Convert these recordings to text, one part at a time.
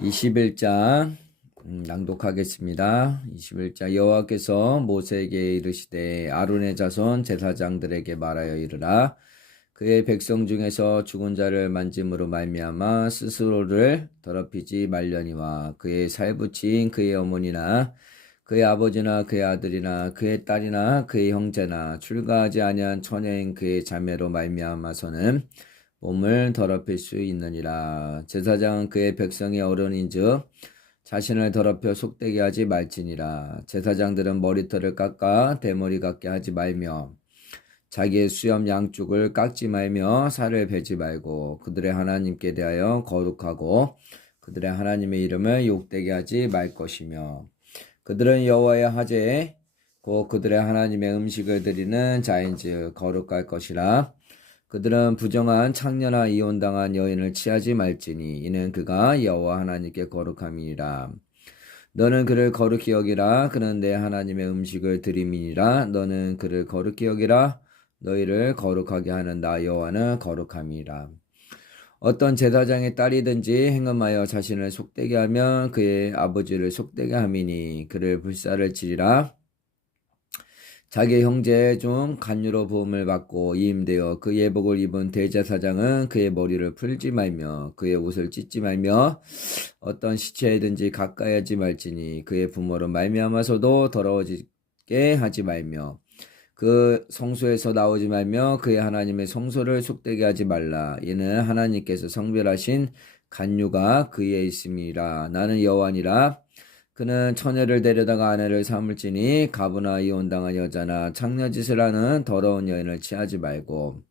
21장 낭독하겠습니다. 21장 여호와께서 모세에게 이르시되 아론의 자손 제사장들에게 말하여 이르라. 그의 백성 중에서 죽은 자를 만짐으로 말미암아 스스로를 더럽히지 말려니와 그의 살부치인 그의 어머니나 그의 아버지나 그의 아들이나 그의 딸이나 그의 형제나 출가하지 아니한 처녀인 그의 자매로 말미암아서는 몸을 더럽힐 수 있느니라. 제사장은 그의 백성이 어른인즉 자신을 더럽혀 속되게 하지 말지니라. 제사장들은 머리털을 깎아 대머리 같게 하지 말며 자기의 수염 양쪽을 깎지 말며 살을 베지 말고 그들의 하나님께 대하여 거룩하고 그들의 하나님의 이름을 욕되게 하지 말 것이며 그들은 여호와의 하제에 곧 그들의 하나님의 음식을 드리는 자인즉 거룩할 것이라. 그들은 부정한 창녀나 이혼당한 여인을 취하지 말지니 이는 그가 여호와 하나님께 거룩함이니라. 너는 그를 거룩히 여기라. 그는 내 하나님의 음식을 드림이니라. 너는 그를 거룩히 여기라. 너희를 거룩하게 하는 나 여호와는 거룩함이라. 어떤 제사장의 딸이든지 행음하여 자신을 속되게 하면 그의 아버지를 속되게 함이니 그를 불사를 치리라. 자기 형제 중 간유로 부음을 받고 이임되어 그 예복을 입은 대제사장은 그의 머리를 풀지 말며 그의 옷을 찢지 말며 어떤 시체이든지 가까이 하지 말지니 그의 부모로 말미암아서도 더러워지게 하지 말며 그 성소에서 나오지 말며 그의 하나님의 성소를 속되게 하지 말라. 이는 하나님께서 성별하신 간유가 그에 있음이라. 나는 여호와니라. 그는 처녀를 데려다가 아내를 삼을지니 가부나 이혼당한 여자나 창녀짓을 하는 더러운 여인을 취하지 말고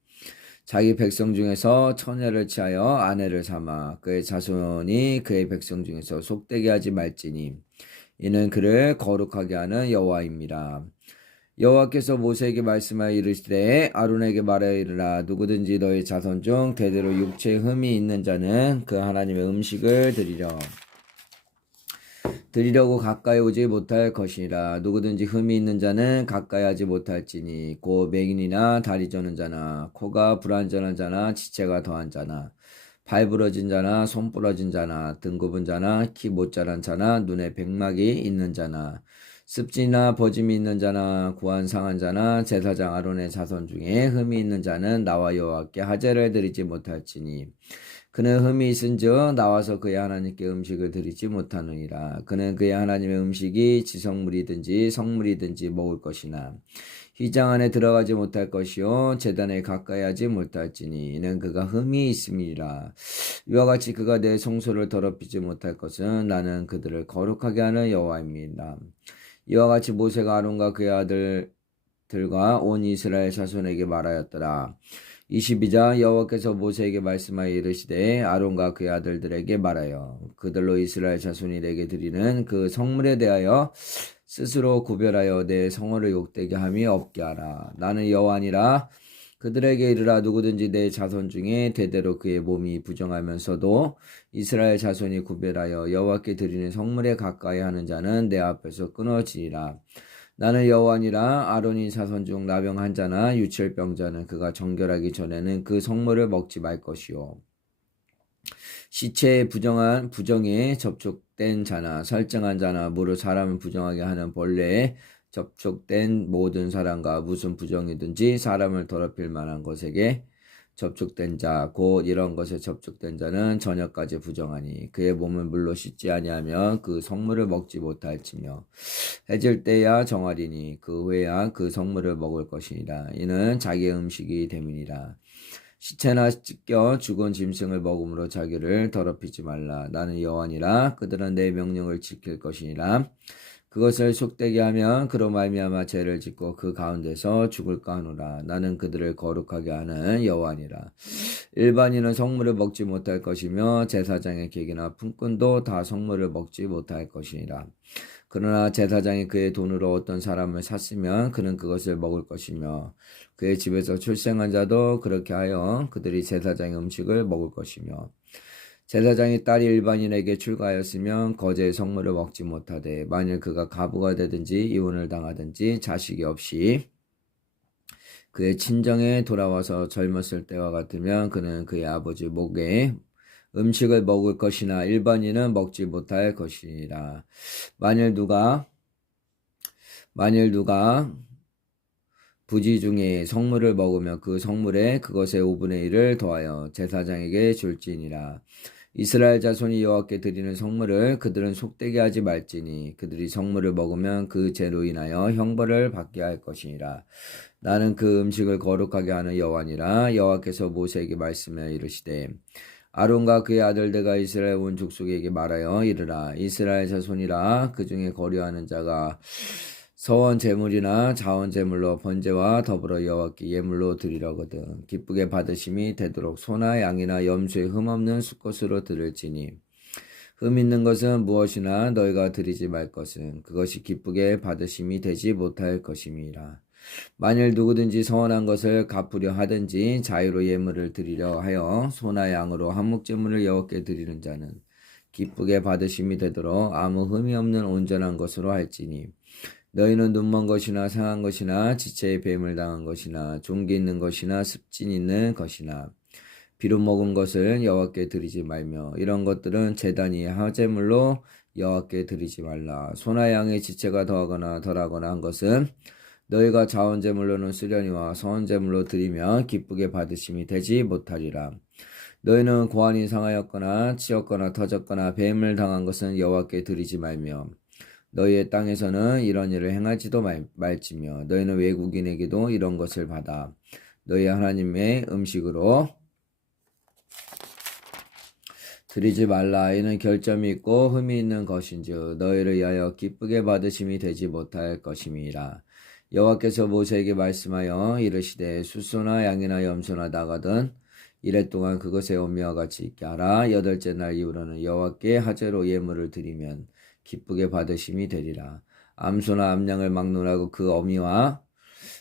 자기 백성 중에서 처녀를 취하여 아내를 삼아 그의 자손이 그의 백성 중에서 속되게 하지 말지니 이는 그를 거룩하게 하는 여호와입니다. 여호와께서 모세에게 말씀하여 이르시되 아론에게 말하여 이르라. 누구든지 너희 자손 중 대대로 육체에 흠이 있는 자는 그 하나님의 음식을 드리려고 가까이 오지 못할 것이라. 누구든지 흠이 있는 자는 가까이 하지 못할지니 곧 맹인이나 다리 저는 자나 코가 불완전한 자나 지체가 더한 자나 발 부러진 자나 손 부러진 자나 등 굽은 자나 키 못 자란 자나 눈에 백막이 있는 자나 습진이나 버짐이 있는 자나 구한 상한 자나 제사장 아론의 자손 중에 흠이 있는 자는 나와 여호와께 하제를 드리지 못할지니 그는 흠이 있은즉 나와서 그의 하나님께 음식을 드리지 못하느니라. 그는 그의 하나님의 음식이 지성물이든지 성물이든지 먹을 것이나 휘장 안에 들어가지 못할 것이요 제단에 가까이 하지 못할지니 이는 그가 흠이 있음이라. 이와 같이 그가 내 성소를 더럽히지 못할 것은 나는 그들을 거룩하게 하는 여호와입니다. 이와 같이 모세가 아론과 그의 아들들과 온 이스라엘 자손에게 말하였더라. 22장 여호와께서 모세에게 말씀하여 이르시되 아론과 그의 아들들에게 말하여 그들로 이스라엘 자손이 내게 드리는 그 성물에 대하여 스스로 구별하여 내 성호를 욕되게 함이 없게 하라. 나는 여호와니라. 그들에게 이르라. 누구든지 내 자손 중에 대대로 그의 몸이 부정하면서도 이스라엘 자손이 구별하여 여호와께 드리는 성물에 가까이 하는 자는 내 앞에서 끊어지리라. 나는 여호와니라. 아론이 자손 중 나병 환자나 유혈병자는 그가 정결하기 전에는 그 성물을 먹지 말 것이요 시체에 부정에 접촉된 자나 설정한 자나 무릇 사람을 부정하게 하는 벌레에 접촉된 모든 사람과 무슨 부정이든지 사람을 더럽힐 만한 것에게 접촉된 자 곧 이런 것에 접촉된 자는 저녁까지 부정하니 그의 몸을 물로 씻지 아니하면 그 성물을 먹지 못할지며 해질 때야 정하리니 그 후에야 그 성물을 먹을 것이니라. 이는 자기의 음식이 됨이니라. 시체나 찢겨 죽은 짐승을 먹음으로 자기를 더럽히지 말라. 나는 여호와니라. 그들은 내 명령을 지킬 것이니라. 그것을 속되게 하면 그로 말미암아 죄를 짓고 그 가운데서 죽을까 하노라. 나는 그들을 거룩하게 하는 여호와니라. 일반인은 성물을 먹지 못할 것이며 제사장의 객이나 품꾼도 다 성물을 먹지 못할 것이니라. 그러나 제사장이 그의 돈으로 어떤 사람을 샀으면 그는 그것을 먹을 것이며 그의 집에서 출생한 자도 그렇게 하여 그들이 제사장의 음식을 먹을 것이며 제사장의 딸이 일반인에게 출가하였으면 거제의 성물을 먹지 못하되 만일 그가 가부가 되든지 이혼을 당하든지 자식이 없이 그의 친정에 돌아와서 젊었을 때와 같으면 그는 그의 아버지 목에 음식을 먹을 것이나 일반인은 먹지 못할 것이라. 만일 누가 부지 중에 성물을 먹으면 그 성물에 그것의 5분의 1을 더하여 제사장에게 줄지니라. 이스라엘 자손이 여호와께 드리는 성물을 그들은 속되게 하지 말지니 그들이 성물을 먹으면 그 죄로 인하여 형벌을 받게 할 것이니라. 나는 그 음식을 거룩하게 하는 여호와니라. 여호와께서 모세에게 말씀하여 이르시되 아론과 그의 아들들과 이스라엘 온 족속에게 말하여 이르라. 이스라엘 자손이라 그 중에 거류하는 자가 서원 제물이나 자원 제물로 번제와 더불어 여호와께 예물로 드리려거든 기쁘게 받으심이 되도록 소나 양이나 염소에 흠 없는 수컷으로 드릴지니 흠 있는 것은 무엇이나 너희가 드리지 말 것은 그것이 기쁘게 받으심이 되지 못할 것임이라. 만일 누구든지 서원한 것을 갚으려 하든지 자유로 예물을 드리려 하여 소나 양으로 한목제물을 여호와께 드리는 자는 기쁘게 받으심이 되도록 아무 흠이 없는 온전한 것으로 할지니 너희는 눈먼 것이나 상한 것이나 지체에 뱀을 당한 것이나 종기 있는 것이나 습진 있는 것이나 비로 먹은 것을 여호와께 드리지 말며 이런 것들은 제단이 화제물로 여호와께 드리지 말라. 소나 양의 지체가 더하거나 덜하거나 한 것은 너희가 자원제물로는 쓰려니와 서원제물로 드리며 기쁘게 받으심이 되지 못하리라. 너희는 고환이 상하였거나 치였거나 터졌거나 뱀을 당한 것은 여호와께 드리지 말며 너희의 땅에서는 이런 일을 행하지도 말지며 너희는 외국인에게도 이런 것을 받아 너희 하나님의 음식으로 드리지 말라. 이는 결점이 있고 흠이 있는 것인즉 너희를 위하여 기쁘게 받으심이 되지 못할 것임이라. 여호와께서 모세에게 말씀하여 이르시되 숫소나 양이나 염소나 나가든 이래 동안 그것의 어미와 같이 있게 하라. 8째 날 이후로는 여호와께 하제로 예물을 드리면 기쁘게 받으심이 되리라. 암소나 암양을 막론하고 그 어미와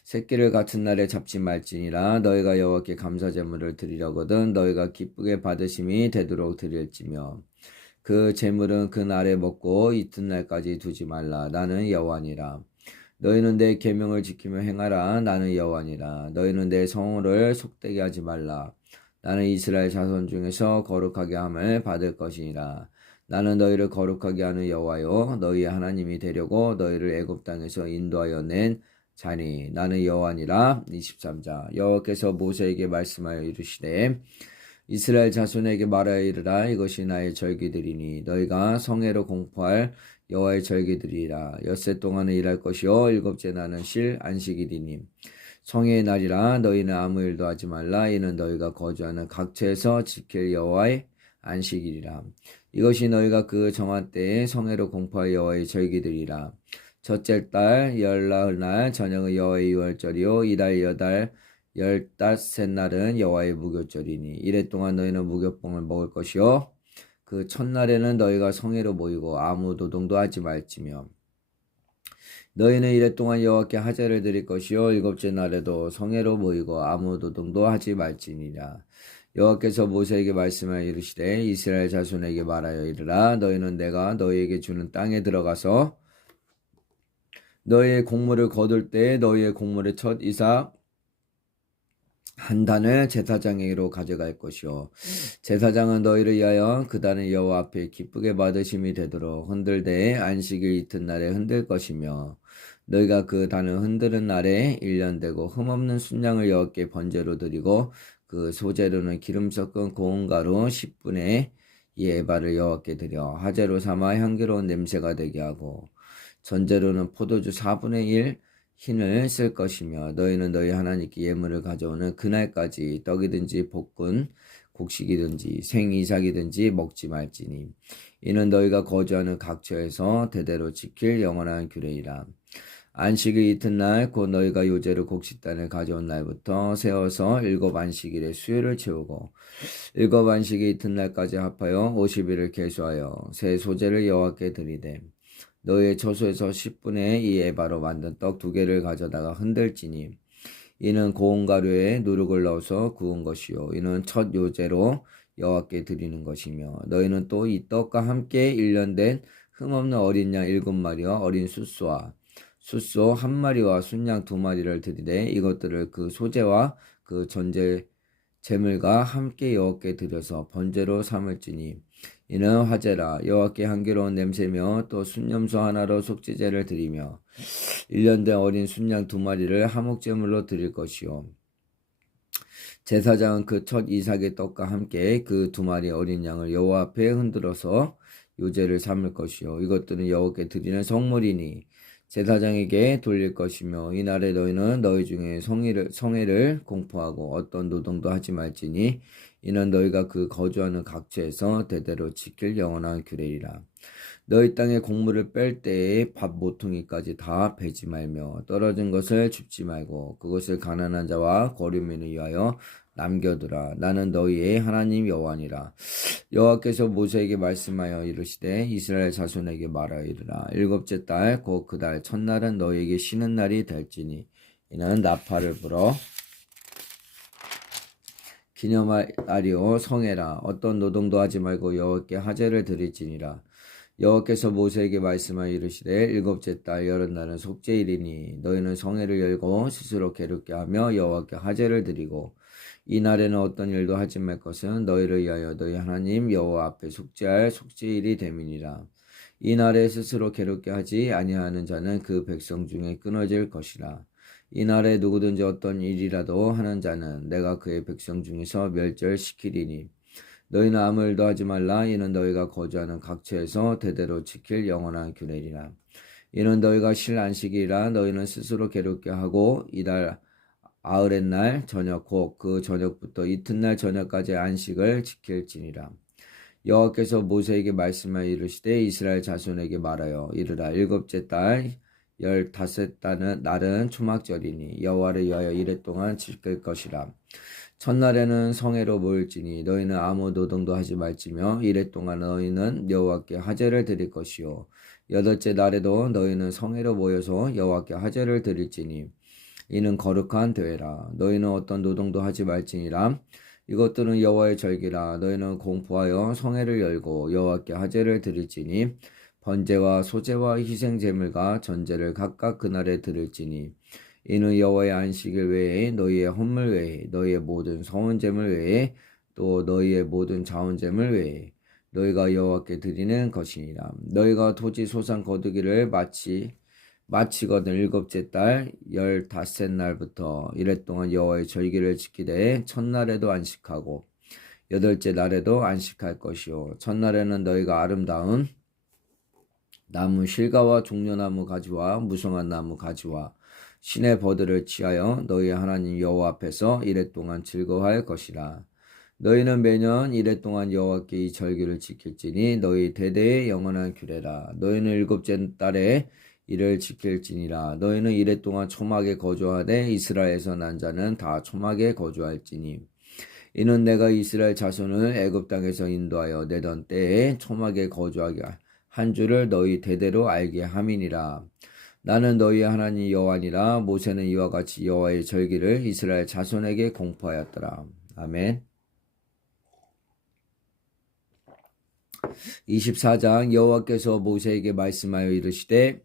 새끼를 같은 날에 잡지 말지니라. 너희가 여호와께 감사제물을 드리려거든 너희가 기쁘게 받으심이 되도록 드릴지며 그 제물은 그 날에 먹고 이튿날까지 두지 말라. 나는 여호와니라. 너희는 내 계명을 지키며 행하라. 나는 여호와니라. 너희는 내 성호를 속되게 하지 말라. 나는 이스라엘 자손 중에서 거룩하게 함을 받을 것이니라. 나는 너희를 거룩하게 하는 여호와요 너희의 하나님이 되려고 너희를 애굽 땅에서 인도하여 낸 자니 나는 여호와니라. 23자 여호와께서 모세에게 말씀하여 이르시되 이스라엘 자손에게 말하여 이르라. 이것이 나의 절기들이니 너희가 성회로 공포할 여호와의 절기들이라. 엿새 동안은 일할 것이요 7째 날은 쉴 안식일이니 성회의 날이라. 너희는 아무 일도 하지 말라. 이는 너희가 거주하는 각처에서 지킬 여호와의 안식일이라. 이것이 너희가 그 정한 때에 성회로 공포할 여호와의 절기들이라. 첫째 달 열나흘 날 저녁은 여호와의 유월절이요 이달 여달 15날은 여호와의 무교절이니 이래 동안 너희는 무교병을 먹을 것이요 그 첫날에는 너희가 성회로 모이고 아무 노동도 하지 말지며 너희는 이래 동안 여호와께 하제를 드릴 것이요 7째 날에도 성회로 모이고 아무 노동도 하지 말지니라. 여호와께서 모세에게 말씀하여 이르시되 이스라엘 자손에게 말하여 이르라. 너희는 내가 너희에게 주는 땅에 들어가서 너희의 곡물을 거둘 때 너희의 곡물의 첫 이삭 한 단을 제사장에게로 가져갈 것이요 제사장은 너희를 위하여 그 단을 여호와 앞에 기쁘게 받으심이 되도록 흔들되 안식일 이튿날에 흔들 것이며 너희가 그 단을 흔드는 날에 1년 되고 흠없는 순양을 여호와께 번제로 드리고 그 소재로는 기름 섞은 고운 가루 10분의 2 에바를 여호와께 드려 하제로 삼아 향기로운 냄새가 되게 하고 전제로는 포도주 4분의 1 흰을 쓸 것이며 너희는 너희 하나님께 예물을 가져오는 그날까지 떡이든지 볶은 곡식이든지 생이삭이든지 먹지 말지니 이는 너희가 거주하는 각처에서 대대로 지킬 영원한 규례이라. 안식일 이튿날 곧 너희가 요제로 곡식단을 가져온 날부터 세워서 7안식일에 수요를 채우고 7안식일 이튿날까지 합하여 50일을 계수하여 새 소재를 여호와께 드리되 너희의 처소에서 10분의 2 에바로 만든 떡 2개를 가져다가 흔들지니 이는 고운 가루에 누룩을 넣어서 구운 것이요 이는 첫 요제로 여호와께 드리는 것이며 너희는 또 이 떡과 함께 1년 된 흠없는 어린 양 7마리와 어린 숫소 1마리와 순양 2마리를 드리되 이것들을 그 소재와 그 전제 제물과 함께 여호와께 드려서 번제로 삼을지니 이는 화제라. 여호와께 향기로운 냄새며 또 순염소 하나로 속죄제를 드리며 1년 된 어린 순양 2마리를 화목제물로 드릴 것이요 제사장은 그 첫 이삭의 떡과 함께 그 2마리 어린 양을 여호와 앞에 흔들어서 요제를 삼을 것이요 이것들은 여호와께 드리는 성물이니 제사장에게 돌릴 것이며 이날에 너희는 너희 중에 성회를 공포하고 어떤 노동도 하지 말지니 이는 너희가 그 거주하는 각처에서 대대로 지킬 영원한 규례이라. 너희 땅에 곡물을 뺄 때에 밥 모퉁이까지 다 베지 말며 떨어진 것을 줍지 말고 그것을 가난한 자와 거류민을 위하여 남겨두라. 나는 너희의 하나님 여호와니라. 여호와께서 모세에게 말씀하여 이르시되 이스라엘 자손에게 말하여 이르라. 7째 달 곧 그 달 첫날은 너희에게 쉬는 날이 될지니 이는 나팔을 불어 기념할 날이요 성회라. 어떤 노동도 하지 말고 여호와께 화제를 드릴지니라. 여호와께서 모세에게 말씀하여 이르시되 7째 달 여름날은 속죄일이니 너희는 성회를 열고 스스로 게으르게 하며 여호와께 화제를 드리고 이 날에는 어떤 일도 하지 말 것은 너희를 위하여 너희 하나님 여호와 앞에 속죄할 속죄일이 됨이니라. 이 날에 스스로 게으르게 하지 아니하는 자는 그 백성 중에 끊어질 것이라. 이 날에 누구든지 어떤 일이라도 하는 자는 내가 그의 백성 중에서 멸절시키리니 너희는 아무 일도 하지 말라. 이는 너희가 거주하는 각처에서 대대로 지킬 영원한 규례이라. 이는 너희가 쉴 안식이라. 너희는 스스로 게으르게 하고 이달 아흐렛날 저녁 곧 그 저녁부터 이튿날 저녁까지 안식을 지킬지니라. 여호와께서 모세에게 말씀하여 이르시되 이스라엘 자손에게 말하여 이르라. 7째 달 15th 날은 초막절이니 여호와를 위하여 이레 동안 지킬 것이라. 첫날에는 성회로 모일지니 너희는 아무 노동도 하지 말지며 이레 동안 너희는 여호와께 화제를 드릴 것이요 8째 날에도 너희는 성회로 모여서 여호와께 화제를 드릴지니 이는 거룩한 대회라. 너희는 어떤 노동도 하지 말지니라. 이것들은 여호와의 절기라. 너희는 공포하여 성회를 열고 여호와께 화제를 드릴지니 번제와 소제와 희생제물과 전제를 각각 그날에 드릴지니 이는 여호와의 안식일 외에 너희의 헌물 외에 너희의 모든 성은제물 외에 또 너희의 모든 자원제물 외에 너희가 여호와께 드리는 것이니라. 너희가 토지 소산 거두기를 마치거든 7째 달 15날부터 이래 동안 여호와의 절기를 지키되 첫날에도 안식하고 8째 날에도 안식할 것이요 첫날에는 너희가 아름다운 나무 실과와 종려나무 가지와 무성한 나무 가지와 신의 버들을 취하여 너희 하나님 여호와 앞에서 이래 동안 즐거워할 것이라. 너희는 매년 이래 동안 여호와께 이 절기를 지킬지니 너희 대대의 영원한 규례라. 너희는 7째 달에 이를 지킬지니라. 너희는 이래 동안 초막에 거주하되 이스라엘에서 난 자는 다 초막에 거주할지니 이는 내가 이스라엘 자손을 애굽 땅에서 인도하여 내던 때에 초막에 거주하게 한 줄을 너희 대대로 알게 함이니라. 나는 너희 하나님 여호와니라. 모세는 이와 같이 여호와의 절기를 이스라엘 자손에게 공포하였더라. 아멘. 24장 여호와께서 모세에게 말씀하여 이르시되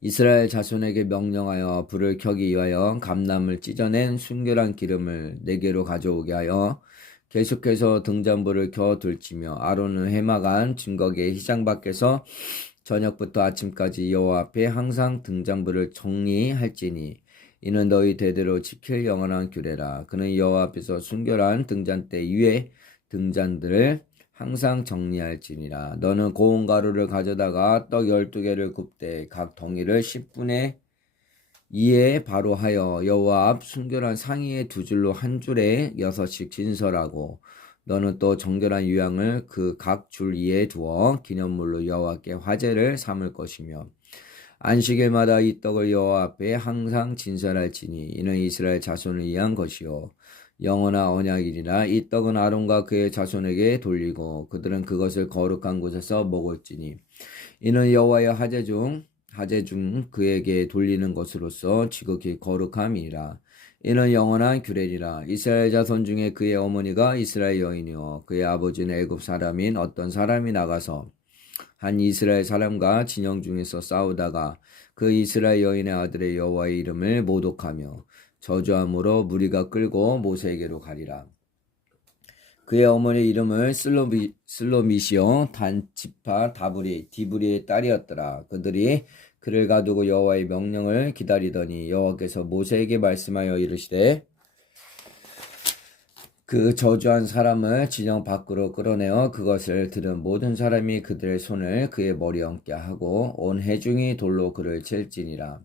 이스라엘 자손에게 명령하여 불을 켜기 위하여 감람을 찢어낸 순결한 기름을 내게로 가져오게 하여 계속해서 등잔불을 켜 둘지며 아론은 해마간 증거기의 휘장 밖에서 저녁부터 아침까지 여호와 앞에 항상 등잔불을 정리할지니 이는 너희 대대로 지킬 영원한 규례라. 그는 여호와 앞에서 순결한 등잔대 위에 등잔들을 항상 정리할지니라. 너는 고운 가루를 가져다가 떡 12개를 굽되 각 덩이를 10분의 2에 바로 하여 여호와 앞 순결한 상의의 2줄로 한 줄에 6씩 진설하고 너는 또 정결한 유향을 그 각 줄 위에 두어 기념물로 여호와께 화제를 삼을 것이며 안식일마다 이 떡을 여호와 앞에 항상 진설할지니 이는 이스라엘 자손을 위한 것이요 영원한 언약이니라. 이 떡은 아론과 그의 자손에게 돌리고 그들은 그것을 거룩한 곳에서 먹을지니 이는 여호와의 화제 중 그에게 돌리는 것으로서 지극히 거룩함이니라. 이는 영원한 규례니라. 이스라엘 자손 중에 그의 어머니가 이스라엘 여인이요 그의 아버지는 애굽 사람인 어떤 사람이 나가서 한 이스라엘 사람과 진영 중에서 싸우다가 그 이스라엘 여인의 아들의 여호와의 이름을 모독하며 저주함으로 무리가 끌고 모세에게로 가리라. 그의 어머니 이름을 슬로미시오 단지파 디브리의 딸이었더라. 그들이 그를 가두고 여호와의 명령을 기다리더니 여호와께서 모세에게 말씀하여 이르시되 그 저주한 사람을 진영 밖으로 끌어내어 그것을 들은 모든 사람이 그들의 손을 그의 머리 얹게 하고 온 회중이 돌로 그를 칠지니라.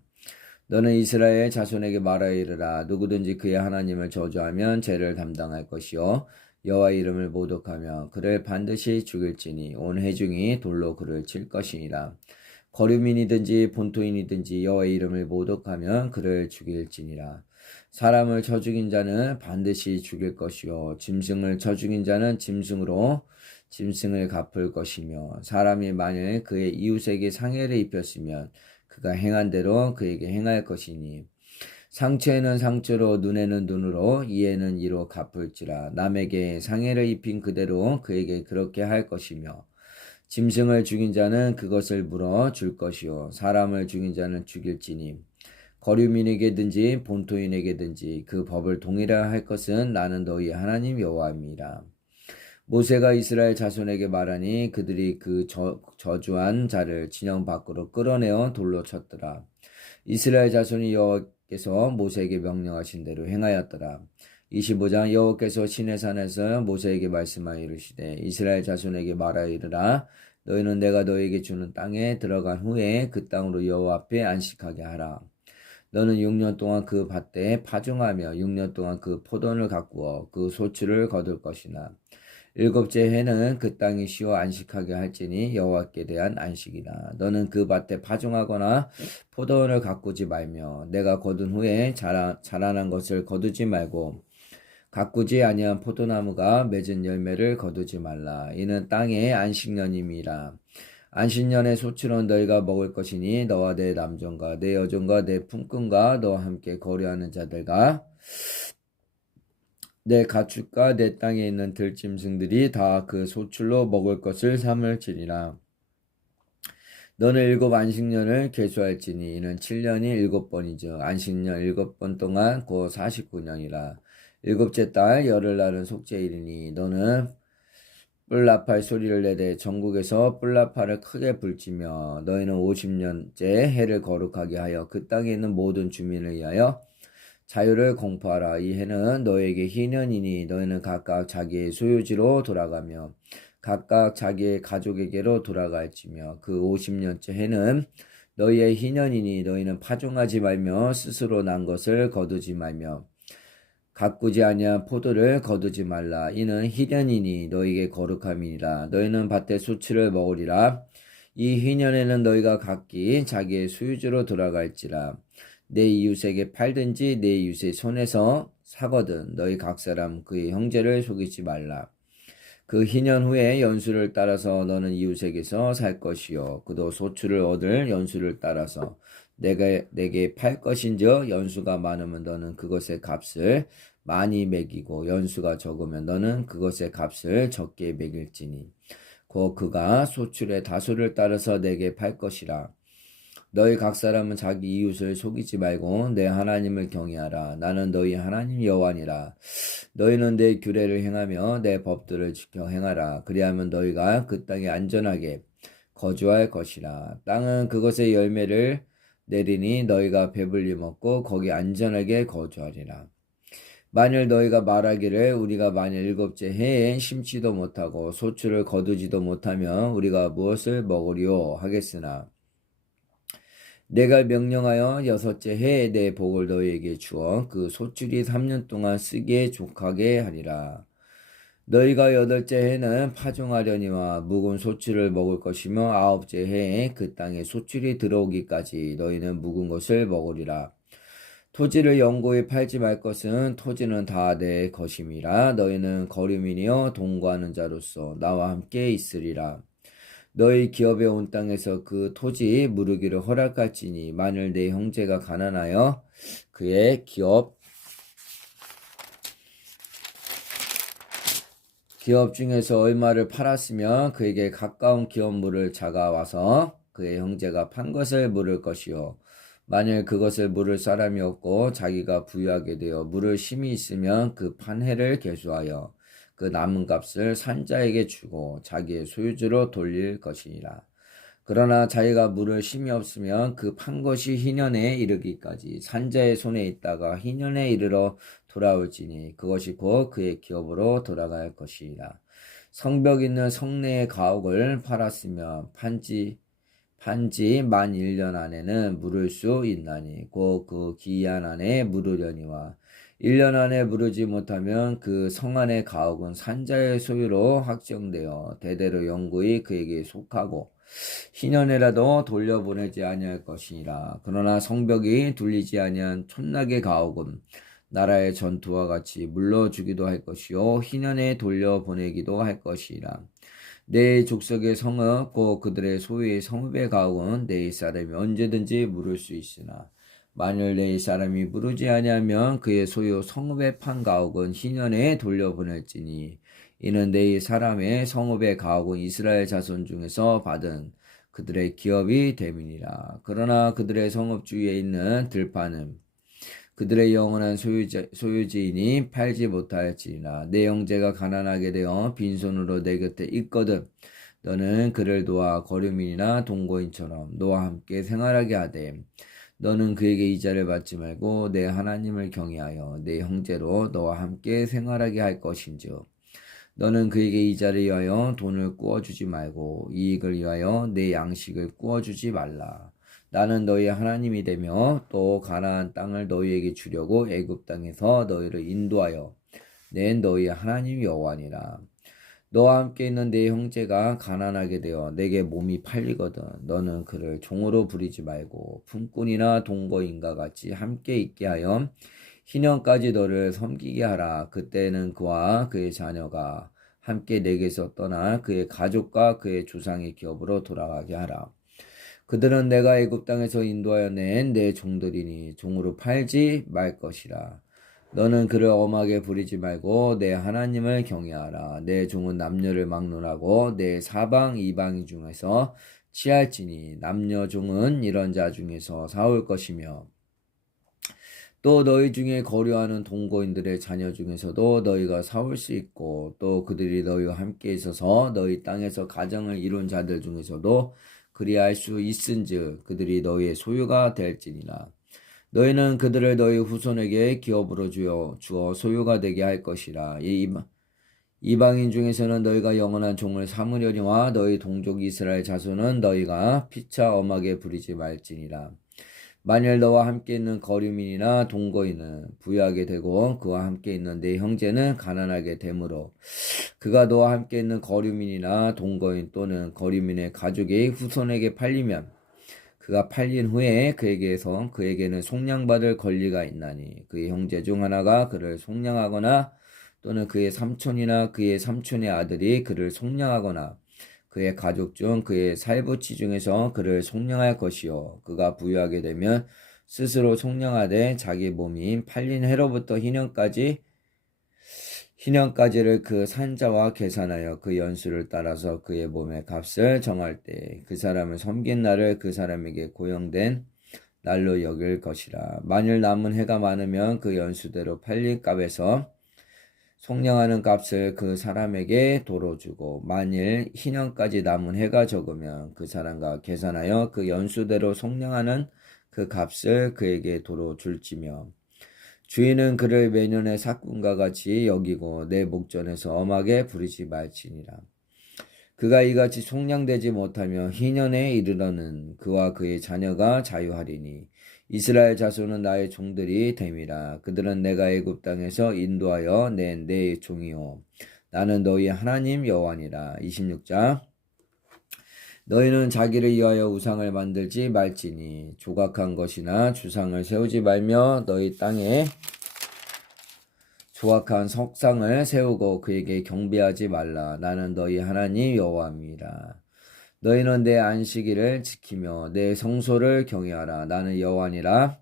너는 이스라엘 자손에게 말하여 이르라. 누구든지 그의 하나님을 저주하면 죄를 담당할 것이요 여호와의 이름을 모독하며 그를 반드시 죽일지니 온 회중이 돌로 그를 칠 것이니라. 거류민이든지 본토인이든지 여호와의 이름을 모독하면 그를 죽일지니라. 사람을 쳐 죽인 자는 반드시 죽일 것이요 짐승을 쳐 죽인 자는 짐승으로 짐승을 갚을 것이며 사람이 만일 그의 이웃에게 상해를 입혔으면 그가 행한 대로 그에게 행할 것이니 상처에는 상처로 눈에는 눈으로 이에는 이로 갚을지라. 남에게 상해를 입힌 그대로 그에게 그렇게 할 것이며 짐승을 죽인 자는 그것을 물어 줄 것이요 사람을 죽인 자는 죽일지니 거류민에게든지 본토인에게든지 그 법을 동일하게 할 것은 나는 너희 하나님 여호와입니다. 모세가 이스라엘 자손에게 말하니 그들이 그 저주한 자를 진영 밖으로 끌어내어 돌로 쳤더라. 이스라엘 자손이 여호와께서 모세에게 명령하신 대로 행하였더라. 25장 여호와께서 시내산에서 모세에게 말씀하여 이르시되 이스라엘 자손에게 말하여 이르라. 너희는 내가 너희에게 주는 땅에 들어간 후에 그 땅으로 여호와 앞에 안식하게 하라. 너는 6년 동안 그 밭에 파종하며 6년 동안 그 포도원을 가꾸어 그 소출을 거둘 것이나 일곱째 해는 그 땅이 쉬어 안식하게 할지니 여호와께 대한 안식이라. 너는 그 밭에 파종하거나 포도원을 가꾸지 말며 내가 거둔 후에 자라난 것을 거두지 말고 가꾸지 아니한 포도나무가 맺은 열매를 거두지 말라. 이는 땅의 안식년임이라. 안식년의 소출은 너희가 먹을 것이니 너와 내 남종과 내 여종과 내 품꾼과 너와 함께 거류하는 자들과 내 가축과 내 땅에 있는 들짐승들이 다 그 소출로 먹을 것을 삼을지니라. 너는 7 안식년을 계수할지니 이는 7년이 7번이죠. 안식년 7번 동안 곧 49년이라. 일곱째 달 열흘날은 속죄일이니 너는 뿔나팔 소리를 내되 전국에서 뿔나팔을 크게 불지며 너희는 50년째 해를 거룩하게 하여 그 땅에 있는 모든 주민을 위하여 자유를 공포하라. 이 해는 너에게 희년이니 너희는 각각 자기의 소유지로 돌아가며 각각 자기의 가족에게로 돌아갈지며 그 50년째 해는 너희의 희년이니 너희는 파종하지 말며 스스로 난 것을 거두지 말며 가꾸지 아니한 포도를 거두지 말라. 이는 희년이니 너희에게 거룩함이니라. 너희는 밭의 수치를 먹으리라. 이 희년에는 너희가 각기 자기의 소유지로 돌아갈지라. 내 이웃에게 팔든지 내 이웃의 손에서 사거든 너희 각 사람 그의 형제를 속이지 말라. 그 희년 후에 연수를 따라서 너는 이웃에게서 살 것이요 그도 소출을 얻을 연수를 따라서 내게 팔 것인즉 연수가 많으면 너는 그것의 값을 많이 매기고 연수가 적으면 너는 그것의 값을 적게 매길지니 곧 그가 소출의 다수를 따라서 내게 팔 것이라. 너희 각 사람은 자기 이웃을 속이지 말고 내 하나님을 경외하라. 나는 너희 하나님 여호와니라. 너희는 내 규례를 행하며 내 법들을 지켜 행하라. 그리하면 너희가 그 땅에 안전하게 거주할 것이라. 땅은 그것의 열매를 내리니 너희가 배불리 먹고 거기 안전하게 거주하리라. 만일 너희가 말하기를 우리가 만일 7째 해에 심지도 못하고 소출을 거두지도 못하면 우리가 무엇을 먹으리요 하겠으나 내가 명령하여 6째 해에 내 복을 너희에게 주어 그 소출이 3년 동안 쓰기에 족하게 하리라. 너희가 8째 해는 파종하려니와 묵은 소출을 먹을 것이며 9째 해에 그 땅에 소출이 들어오기까지 너희는 묵은 것을 먹으리라. 토지를 영고히 팔지 말 것은 토지는 다 내 것임이라. 너희는 거류민이여 동거하는 자로서 나와 함께 있으리라. 너희 기업에 온 땅에서 그 토지 무르기를 허락할지니 만일 내 형제가 가난하여 그의 기업 중에서 얼마를 팔았으면 그에게 가까운 기업물을 자가 와서 그의 형제가 판 것을 물을 것이요 만일 그것을 물을 사람이 없고 자기가 부유하게 되어 물을 심이 있으면 그 판회를 계수하여 그 남은 값을 산자에게 주고 자기의 소유주로 돌릴 것이니라. 그러나 자기가 물을 심이 없으면 그 판 것이 희년에 이르기까지 산자의 손에 있다가 희년에 이르러 돌아올지니 그것이 곧 그의 기업으로 돌아갈 것이라. 성벽 있는 성내의 가옥을 팔았으면 판지 만 1년 안에는 물을 수 있나니 곧 그 기한 안에 물으려니와 1년 안에 물으지 못하면 그 성 안의 가옥은 산자의 소유로 확정되어 대대로 영구히 그에게 속하고 희년에라도 돌려보내지 아니할 것이니라. 그러나 성벽이 둘리지 아니한 촌낙의 가옥은 나라의 전투와 같이 물러주기도 할 것이요 희년에 돌려보내기도 할 것이라. 내 족속의 성읍 곧 그들의 소유의 성읍의 가옥은 내 사람이 언제든지 물을 수 있으나 만일 내 사람이 물으지 아니하면 그의 소유 성읍의 판 가옥은 희년에 돌려보낼지니 이는 내 사람의 성읍의 가옥은 이스라엘 자손 중에서 받은 그들의 기업이 됨이니라. 그러나 그들의 성읍 주위에 있는 들판은 그들의 영원한 소유지이니 팔지 못할지니라. 내 형제가 가난하게 되어 빈손으로 내 곁에 있거든 너는 그를 도와 거류민이나 동거인처럼 너와 함께 생활하게 하되 너는 그에게 이자를 받지 말고 내 하나님을 경외하여 내 형제로 너와 함께 생활하게 할 것인즉 너는 그에게 이자를 위하여 돈을 꾸어주지 말고 이익을 위하여 내 양식을 꾸어주지 말라. 나는 너희의 하나님이 되며 또 가나안 땅을 너희에게 주려고 애굽 땅에서 너희를 인도하여 낸 너희의 하나님 여호와니라. 너와 함께 있는 내 형제가 가난하게 되어 내게 몸이 팔리거든 너는 그를 종으로 부리지 말고 품꾼이나 동거인과 같이 함께 있게 하여 희년까지 너를 섬기게 하라. 그때는 그와 그의 자녀가 함께 내게서 떠나 그의 가족과 그의 조상의 기업으로 돌아가게 하라. 그들은 내가 애굽 땅에서 인도하여 낸 내 종들이니 종으로 팔지 말 것이라. 너는 그를 엄하게 부리지 말고 내 하나님을 경외하라. 내 종은 남녀를 막론하고 내 사방 이방인 중에서 취할지니 남녀 종은 이런 자 중에서 사올 것이며 또 너희 중에 거류하는 동거인들의 자녀 중에서도 너희가 사올 수 있고 또 그들이 너희와 함께 있어서 너희 땅에서 가정을 이룬 자들 중에서도 그리할 수 있은즉 그들이 너희의 소유가 될지니라. 너희는 그들을 너희 후손에게 기업으로 주어 소유가 되게 할 것이라. 이방인 중에서는 너희가 영원한 종을 삼으려니와 너희 동족 이스라엘 자손은 너희가 피차 엄하게 부리지 말지니라. 만일 너와 함께 있는 거류민이나 동거인은 부유하게 되고 그와 함께 있는 내 형제는 가난하게 되므로 그가 너와 함께 있는 거류민이나 동거인 또는 거류민의 가족이 후손에게 팔리면 그가 팔린 후에 그에게는 속량받을 권리가 있나니 그의 형제 중 하나가 그를 속량하거나 또는 그의 삼촌이나 그의 삼촌의 아들이 그를 속량하거나 그의 가족 중 그의 살부치 중에서 그를 속량할 것이요 그가 부유하게 되면 스스로 속량하되 자기 몸이 팔린 해로부터 희년까지를 그 산자와 계산하여 그 연수를 따라서 그의 몸의 값을 정할 때 그 사람을 섬긴 날을 그 사람에게 고용된 날로 여길 것이라. 만일 남은 해가 많으면 그 연수대로 팔린 값에서 속량하는 값을 그 사람에게 도로 주고 만일 희년까지 남은 해가 적으면 그 사람과 계산하여 그 연수대로 속량하는 그 값을 그에게 도로 줄지며 주인은 그를 매년의 삭군과 같이 여기고 내 목전에서 엄하게 부리지 말지니라. 그가 이같이 속량되지 못하며 희년에 이르러는 그와 그의 자녀가 자유하리니 이스라엘 자손은 나의 종들이 됨이라. 그들은 내가 애굽 땅에서 인도하여 낸 내 종이요 나는 너희 하나님 여호와니라. 26장 너희는 자기를 위하여 우상을 만들지 말지니 조각한 것이나 주상을 세우지 말며 너희 땅에 조각한 석상을 세우고 그에게 경배하지 말라. 나는 너희 하나님 여호와입니다. 너희는 내 안식일을 지키며 내 성소를 경외하라. 나는 여호와니라.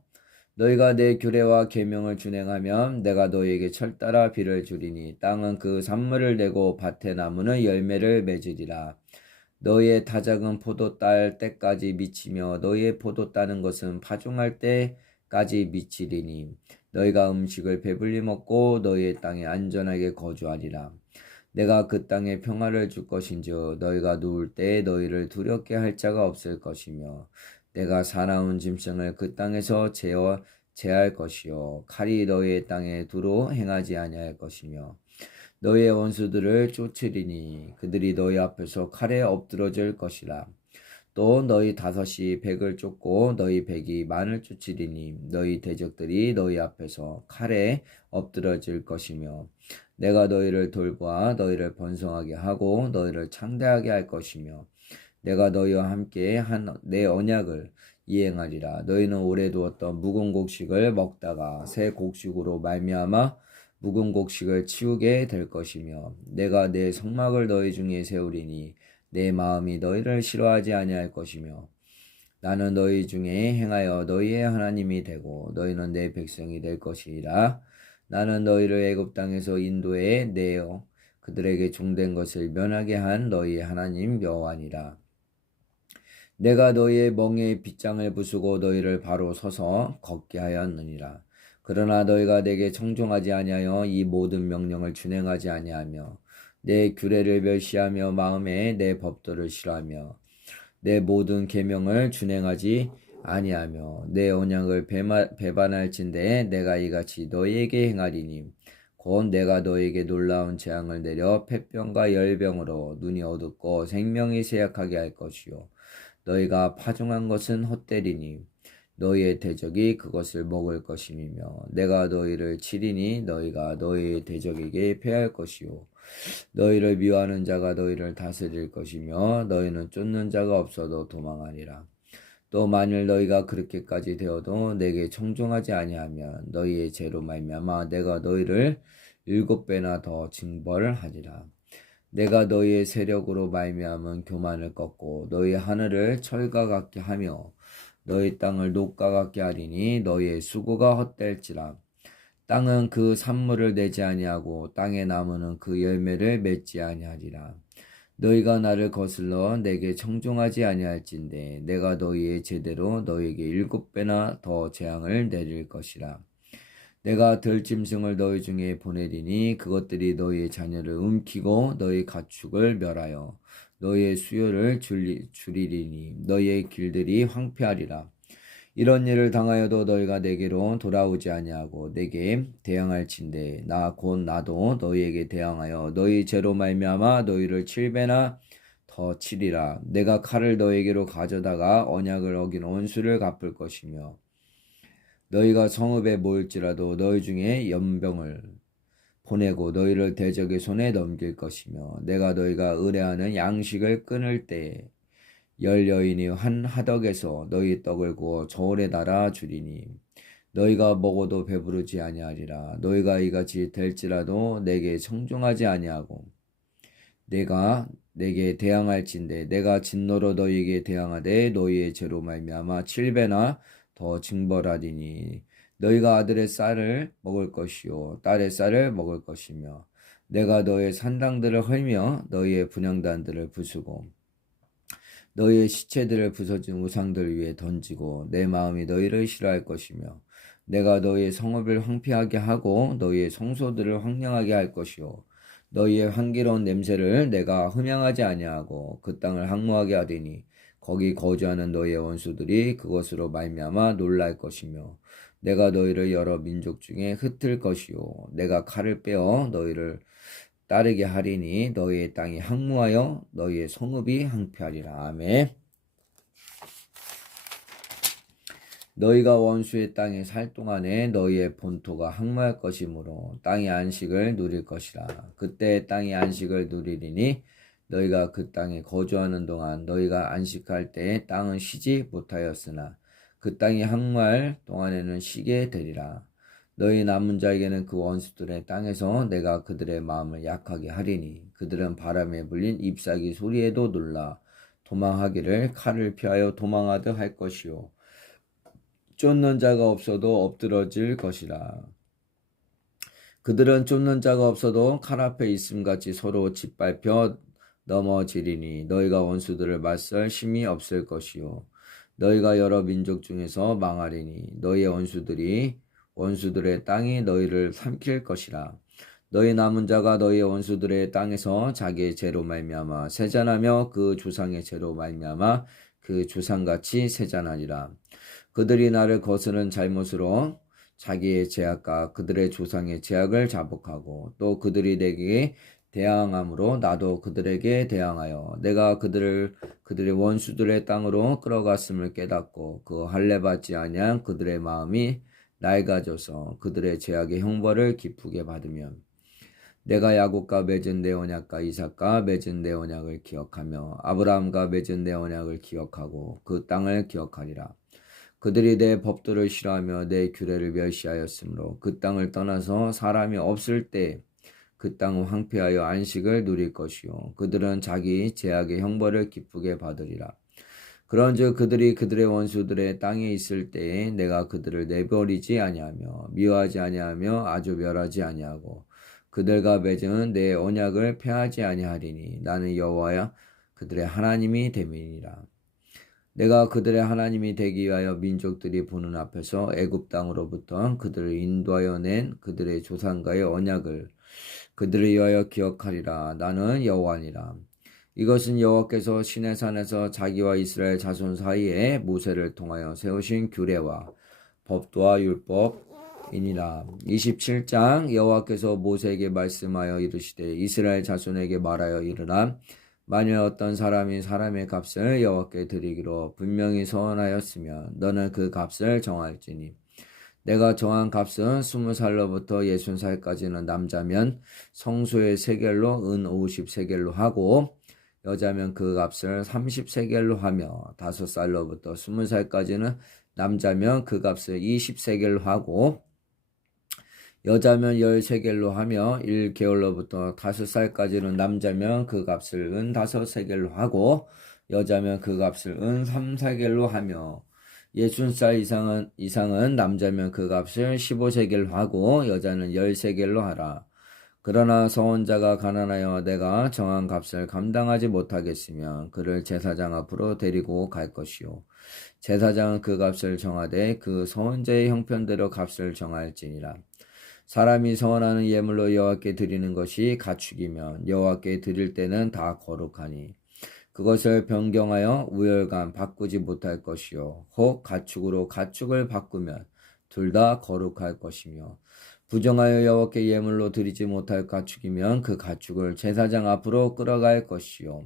너희가 내 규례와 계명을 준행하면 내가 너희에게 철따라 비를 주리니 땅은 그 산물을 내고 밭의 나무는 열매를 맺으리라. 너희의 다작은 포도 딸 때까지 미치며 너희의 포도 따는 것은 파종할 때까지 미치리니 너희가 음식을 배불리 먹고 너희의 땅에 안전하게 거주하리라. 내가 그 땅에 평화를 줄 것인즉 너희가 누울 때에 너희를 두렵게 할 자가 없을 것이며 내가 사나운 짐승을 그 땅에서 제할 것이요 칼이 너희의 땅에 두루 행하지 아니할 것이며 너희의 원수들을 쫓으리니 그들이 너희 앞에서 칼에 엎드러질 것이라. 또 너희 다섯이 백을 쫓고 너희 백이 만을 쫓으리니 너희 대적들이 너희 앞에서 칼에 엎드러질 것이며 내가 너희를 돌보아 너희를 번성하게 하고 너희를 창대하게 할 것이며 내가 너희와 함께 한 내 언약을 이행하리라. 너희는 오래 두었던 묵은 곡식을 먹다가 새 곡식으로 말미암아 묵은 곡식을 치우게 될 것이며 내가 내 성막을 너희 중에 세우리니 내 마음이 너희를 싫어하지 아니할 것이며 나는 너희 중에 행하여 너희의 하나님이 되고 너희는 내 백성이 될 것이라. 나는 너희를 애굽 땅에서 인도해 내어 그들에게 종된 것을 면하게 한 너희의 하나님 여호와니라. 내가 너희의 멍에에 빗장을 부수고 너희를 바로 서서 걷게 하였느니라. 그러나 너희가 내게 청종하지 아니하여 이 모든 명령을 준행하지 아니하며 내 규례를 멸시하며 마음에 내 법도를 싫어하며 내 모든 계명을 준행하지 아니하며 내 언약을 배반할진대 내가 이같이 너희에게 행하리니 곧 내가 너희에게 놀라운 재앙을 내려 폐병과 열병으로 눈이 어둡고 생명이 쇠약하게 할 것이요 너희가 파종한 것은 헛되리니 너희의 대적이 그것을 먹을 것임이며 내가 너희를 치리니 너희가 너희의 대적에게 패할 것이요 너희를 미워하는 자가 너희를 다스릴 것이며 너희는 쫓는 자가 없어도 도망하리라. 또 만일 너희가 그렇게까지 되어도 내게 청종하지 아니하면 너희의 죄로 말미암아 내가 너희를 7배나 더 징벌하리라. 내가 너희의 세력으로 말미암은 교만을 꺾고 너희 하늘을 철과 같게 하며 너희 땅을 녹과 같게 하리니 너희의 수고가 헛될지라. 땅은 그 산물을 내지 아니하고 땅의 나무는 그 열매를 맺지 아니하리라. 너희가 나를 거슬러 내게 청종하지 아니할진대 내가 너희의 제대로 너희에게 7배나 더 재앙을 내릴 것이라. 내가 들짐승을 너희 중에 보내리니 그것들이 너희의 자녀를 움키고 너희 가축을 멸하여 너희의 수요를 줄이리니 너희의 길들이 황폐하리라. 이런 일을 당하여도 너희가 내게로 돌아오지 아니하고 내게 대항할진대 나 곧 나도 너희에게 대항하여 너희 죄로 말미암아 너희를 7배나 더 치리라. 내가 칼을 너희에게로 가져다가 언약을 어긴 원수를 갚을 것이며 너희가 성읍에 모일지라도 너희 중에 연병을 보내고 너희를 대적의 손에 넘길 것이며 내가 너희가 의뢰하는 양식을 끊을 때에 10여인이 한 하덕에서 너희 떡을 구워 저울에 달아 주리니 너희가 먹어도 배부르지 아니하리라. 너희가 이같이 될지라도 내게 청종하지 아니하고 내가 내게 대항할진대 내가 진노로 너희에게 대항하되 너희의 죄로 말미암아 7배나 더 징벌하리니 너희가 아들의 쌀을 먹을 것이요 딸의 쌀을 먹을 것이며 내가 너희의 산당들을 헐며 너희의 분향단들을 부수고 너희의 시체들을 부서진 우상들 위에 던지고 내 마음이 너희를 싫어할 것이며 내가 너희의 성읍을 황폐하게 하고 너희의 성소들을 황량하게 할 것이요 너희의 향기로운 냄새를 내가 흠양하지 아니하고 그 땅을 항모하게 하리니 거기 거주하는 너희의 원수들이 그것으로 말미암아 놀랄 것이며 내가 너희를 여러 민족 중에 흩을 것이요 내가 칼을 빼어 너희를 따르게 하리니 너희의 땅이 항무하여 너희의 성읍이 항폐하리라. 아멘. 너희가 원수의 땅에 살 동안에 너희의 본토가 항무할 것이므로 땅의 안식을 누릴 것이라. 그때 땅의 안식을 누리리니 너희가 그 땅에 거주하는 동안 너희가 안식할 때에 땅은 쉬지 못하였으나 그 땅이 항무할 동안에는 쉬게 되리라. 너희 남은 자에게는 그 원수들의 땅에서 내가 그들의 마음을 약하게 하리니 그들은 바람에 불린 잎사귀 소리에도 놀라 도망하기를 칼을 피하여 도망하듯 할 것이요 쫓는 자가 없어도 엎드러질 것이라. 그들은 쫓는 자가 없어도 칼 앞에 있음같이 서로 짓밟혀 넘어지리니 너희가 원수들을 맞설 힘이 없을 것이요 너희가 여러 민족 중에서 망하리니 너희의 원수들의 땅이 너희를 삼킬 것이라. 너희 남은 자가 너희의 원수들의 땅에서 자기의 죄로 말미암아 세잔하며 그 조상의 죄로 말미암아 그 조상같이 세잔하리라. 그들이 나를 거스른 잘못으로 자기의 죄악과 그들의 조상의 죄악을 자복하고 또 그들이 내게 대항함으로 나도 그들에게 대항하여 내가 그들의 원수들의 땅으로 끌어갔음을 깨닫고 그 할례 받지 아니한 그들의 마음이 낡아져서 그들의 죄악의 형벌을 기쁘게 받으면 내가 야곱과 맺은 내 언약과 이삭과 맺은 내 언약을 기억하며 아브라함과 맺은 내 언약을 기억하고 그 땅을 기억하리라. 그들이 내 법도를 싫어하며 내 규례를 멸시하였으므로 그 땅을 떠나서 사람이 없을 때 그 땅을 황폐하여 안식을 누릴 것이요 그들은 자기 죄악의 형벌을 기쁘게 받으리라. 그런즉 그들이 그들의 원수들의 땅에 있을 때에 내가 그들을 내버리지 아니하며 미워하지 아니하며 아주 멸하지 아니하고 그들과 맺은 내 언약을 폐하지 아니하리니 나는 여호와야 그들의 하나님이 됨이니라. 내가 그들의 하나님이 되기 위하여 민족들이 보는 앞에서 애굽 땅으로부터 그들을 인도하여 낸 그들의 조상과의 언약을 그들을 위하여 기억하리라. 나는 여호와니라. 이것은 여호와께서 시내산에서 자기와 이스라엘 자손 사이에 모세를 통하여 세우신 규례와 법도와 율법이니라. 27장 여호와께서 모세에게 말씀하여 이르시되 이스라엘 자손에게 말하여 이르라. 만일 어떤 사람이 사람의 값을 여호와께 드리기로 분명히 서원하였으면 너는 그 값을 정할지니 내가 정한 값은 20살로부터 60살까지는 남자면 성소의 세겔로 은 50세겔로 하고 여자면 그 값을 30세겔로 하며 5살로부터 20살까지는 남자면 그 값을 20세겔로 하고 여자면 10세겔로 하며 1개월로부터 5살까지는 남자면 그 값을 은 5세겔로 하고 여자면 그 값을 은 3세겔로 하며 60살 이상은 남자면 그 값을 15세겔로 하고 여자는 10세겔로 하라. 그러나 서원자가 가난하여 내가 정한 값을 감당하지 못하겠으면 그를 제사장 앞으로 데리고 갈 것이요 제사장은 그 값을 정하되 그 서원자의 형편대로 값을 정할지니라. 사람이 서원하는 예물로 여호와께 드리는 것이 가축이면 여호와께 드릴 때는 다 거룩하니 그것을 변경하여 우열간 바꾸지 못할 것이요 혹 가축으로 가축을 바꾸면 둘 다 거룩할 것이며 부정하여 여호와께 예물로 드리지 못할 가축이면 그 가축을 제사장 앞으로 끌어갈 것이요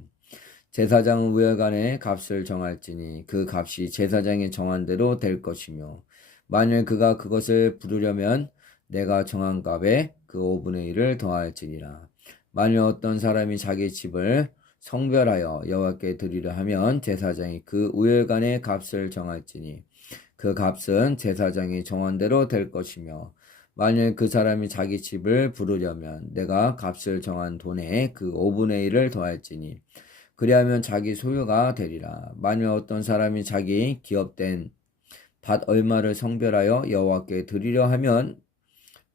제사장은 우열간의 값을 정할지니 그 값이 제사장이 정한 대로 될 것이며 만일 그가 그것을 부르려면 내가 정한 값에 그 5분의 1을 더할지니라. 만일 어떤 사람이 자기 집을 성별하여 여호와께 드리려 하면 제사장이 그 우열간의 값을 정할지니 그 값은 제사장이 정한 대로 될 것이며 만일 그 사람이 자기 집을 부르려면 내가 값을 정한 돈에 그 5분의 1을 더할지니 그리하면 자기 소유가 되리라. 만일 어떤 사람이 자기 기업된 밭 얼마를 성별하여 여호와께 드리려 하면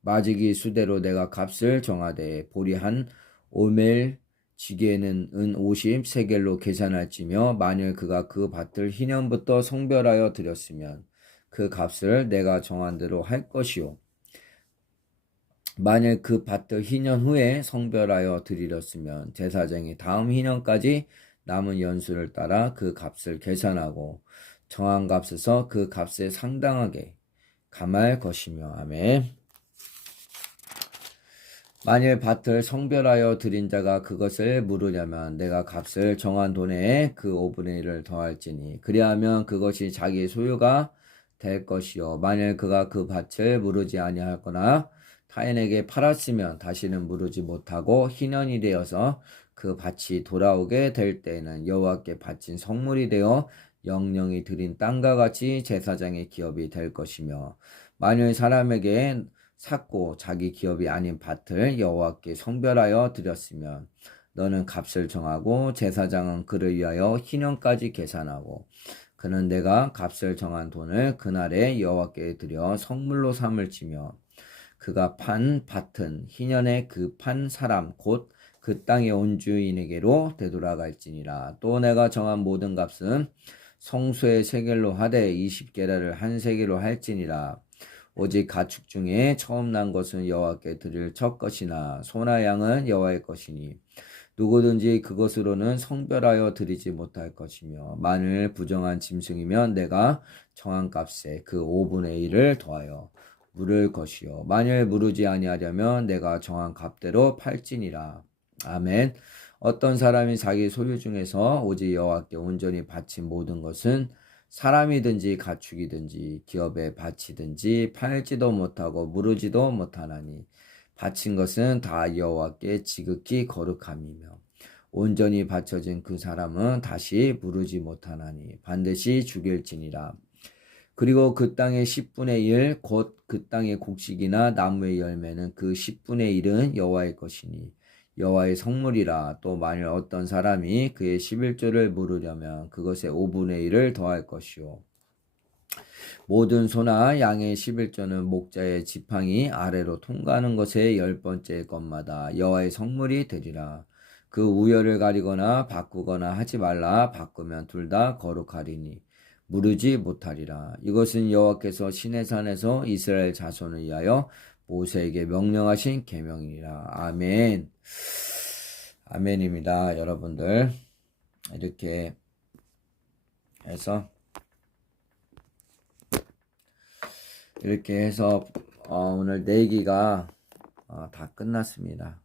마지기 수대로 내가 값을 정하되 보리 한 오멜 지게는 은 50세겔로 계산할지며 만일 그가 그 밭을 희년부터 성별하여 드렸으면 그 값을 내가 정한 대로 할 것이요 만일 그 밭을 희년 후에 성별하여 드리렸으면 제사장이 다음 희년까지 남은 연수를 따라 그 값을 계산하고 정한 값에서 그 값에 상당하게 감할 것이며. 아멘. 만일 밭을 성별하여 드린 자가 그것을 물으려면 내가 값을 정한 돈에 그 5분의 1을 더할지니 그리하면 그것이 자기 소유가 될 것이요 만일 그가 그 밭을 무르지 아니하거나 타인에게 팔았으면 다시는 무르지 못하고 희년이 되어서 그 밭이 돌아오게 될 때에는 여호와께 바친 성물이 되어 영영이 드린 땅과 같이 제사장의 기업이 될 것이며 만일 사람에게 샀고 자기 기업이 아닌 밭을 여호와께 성별하여 드렸으면 너는 값을 정하고 제사장은 그를 위하여 희년까지 계산하고 그는 내가 값을 정한 돈을 그날에 여호와께 드려 성물로 삼을지며 그가 판 밭은 희년에 그 판 사람 곧 그 땅의 온주인에게로 되돌아갈지니라. 또 내가 정한 모든 값은 성소의 세겔로 하되 20게라를 한 세겔로 할지니라. 오직 가축 중에 처음 난 것은 여호와께 드릴 첫 것이나 소나 양은 여호와의 것이니 누구든지 그것으로는 성별하여 드리지 못할 것이며 만일 부정한 짐승이면 내가 정한 값에 그 5분의 1을 더하여 물을 것이요 만일 무르지 아니하려면 내가 정한 값대로 팔지니라. 아멘. 어떤 사람이 자기 소유 중에서 오직 여호와께 온전히 바친 모든 것은 사람이든지 가축이든지 기업에 바치든지 팔지도 못하고 무르지도 못하나니 바친 것은 다 여호와께 지극히 거룩함이며 온전히 바쳐진 그 사람은 다시 무르지 못하나니 반드시 죽일지니라. 그리고 그 땅의 10분의 1 곧 그 땅의 곡식이나 나무의 열매는 그 10분의 1은 여호와의 것이니 여호와의 성물이라. 또 만일 어떤 사람이 그의 11조를 물으려면 그것의 5분의 1을 더할 것이요 모든 소나 양의 11조는 목자의 지팡이 아래로 통과하는 것의 10번째 것마다 여호와의 성물이 되리라. 그 우열을 가리거나 바꾸거나 하지 말라. 바꾸면 둘 다 거룩하리니 무르지 못하리라. 이것은 여호와께서 시내산에서 이스라엘 자손을 위하여 모세에게 명령하신 계명이니라. 아멘. 아멘입니다. 여러분들 이렇게 해서 오늘 내기가 다 끝났습니다.